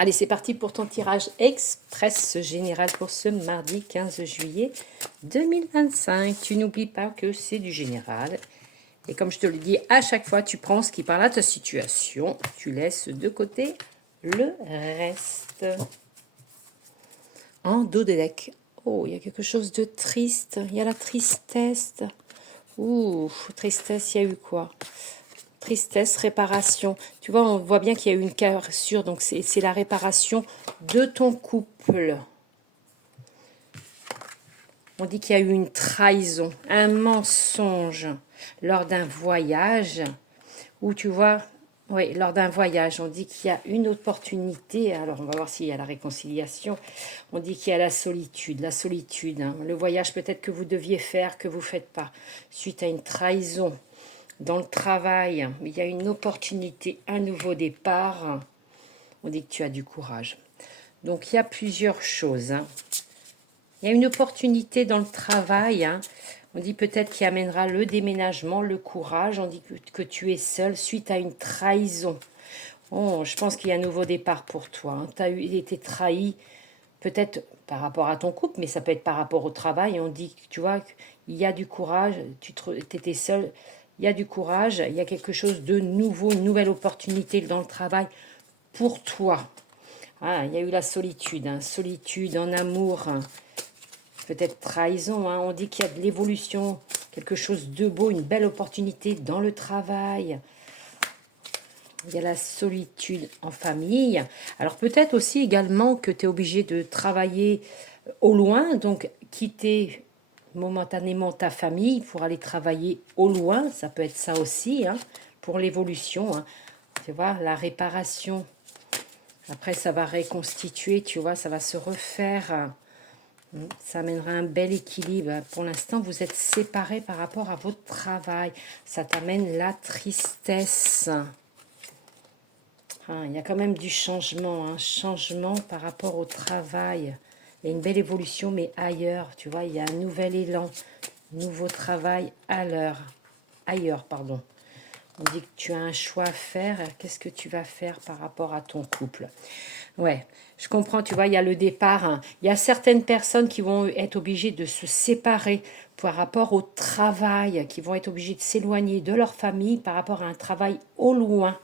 Allez, c'est parti pour ton tirage express général pour ce mardi 15 juillet 2025. Tu n'oublies pas que c'est du général. Et comme je te le dis, à chaque fois, tu prends ce qui parle à ta situation. Tu laisses de côté le reste. En dos de deck. Oh, il y a quelque chose de triste. Il y a la tristesse. Ouh, tristesse, il y a eu quoi? Tristesse, réparation. Tu vois, on voit bien qu'il y a eu une cassure, donc c'est la réparation de ton couple. On dit qu'il y a eu une trahison, un mensonge lors d'un voyage, où tu vois, oui, lors d'un voyage, on dit qu'il y a une opportunité. Alors, on va voir s'il y a la réconciliation. On dit qu'il y a la solitude, hein, le voyage peut-être que vous deviez faire, que vous ne faites pas, suite à une trahison. Dans le travail, il y a une opportunité, un nouveau départ. On dit que tu as du courage. Donc, il y a plusieurs choses. Il y a une opportunité dans le travail. On dit peut-être qu'il amènera le déménagement, le courage. On dit que tu es seul suite à une trahison. Oh, je pense qu'il y a un nouveau départ pour toi. Tu as été trahi, peut-être par rapport à ton couple, mais ça peut être par rapport au travail. On dit, tu vois, il y a du courage, tu étais seul. Il y a du courage, il y a quelque chose de nouveau, une nouvelle opportunité dans le travail pour toi. Ah, il y a eu la solitude, solitude en amour, peut-être trahison. On dit qu'il y a de l'évolution, quelque chose de beau, une belle opportunité dans le travail. Il y a la solitude en famille. Alors peut-être aussi également que tu es obligé de travailler au loin, donc quitter momentanément ta famille pour aller travailler au loin, ça peut être ça aussi, pour l'évolution, tu vois, la réparation. Après, ça va reconstituer, tu vois, ça va se refaire, ça amènera un bel équilibre. Pour l'instant, vous êtes séparés par rapport à votre travail, ça t'amène la tristesse. Il y a quand même du changement, un changement par rapport au travail. Il y a une belle évolution, mais ailleurs, tu vois, il y a un nouvel élan, nouveau travail ailleurs, pardon. On dit que tu as un choix à faire. Qu'est-ce que tu vas faire par rapport à ton couple? Ouais, je comprends, tu vois, il y a le départ. Il y a certaines personnes qui vont être obligées de se séparer par rapport au travail, qui vont être obligées de s'éloigner de leur famille par rapport à un travail au loin.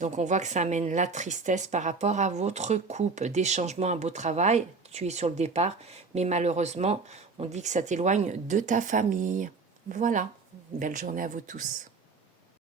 Donc, on voit que ça amène la tristesse par rapport à votre couple. Des changements, un beau travail, tu es sur le départ, mais malheureusement, on dit que ça t'éloigne de ta famille. Voilà, belle journée à vous tous.